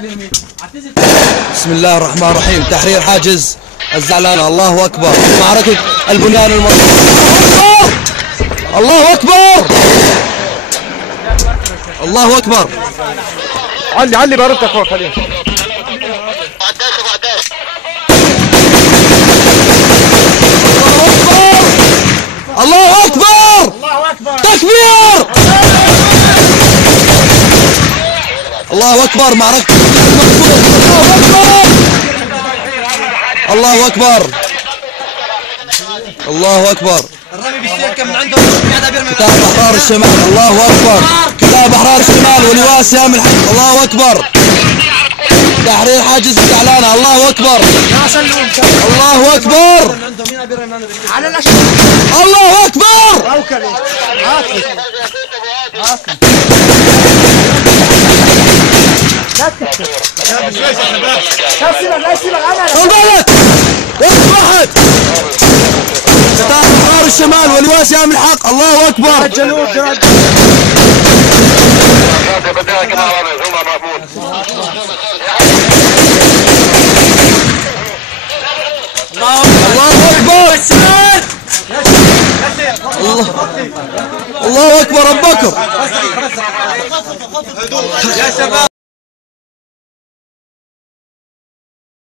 بسم الله الرحمن الرحيم. تحرير حاجز الزعلانة. الله أكبر. معركة البنيان المرصوص. الله أكبر. الله أكبر. علي بارتك فوق. خليه. الله أكبر. تكبير. الله أكبر. معركة الله أكبر. الله أكبر. الرمي بالسيركة من عندهم. كتاب أحرار الشمال. الله أكبر. كتاب أحرار الشمال ولواء سهام الحق. الله أكبر. تحرير حاجز الزعلانة. الله أكبر. الله أكبر. الله أكبر. انضبط. واحد. كتاب أحرار الشمال ولواء سهام الحق. الله أكبر. الله أكبر. الله أكبر. أبو بكر.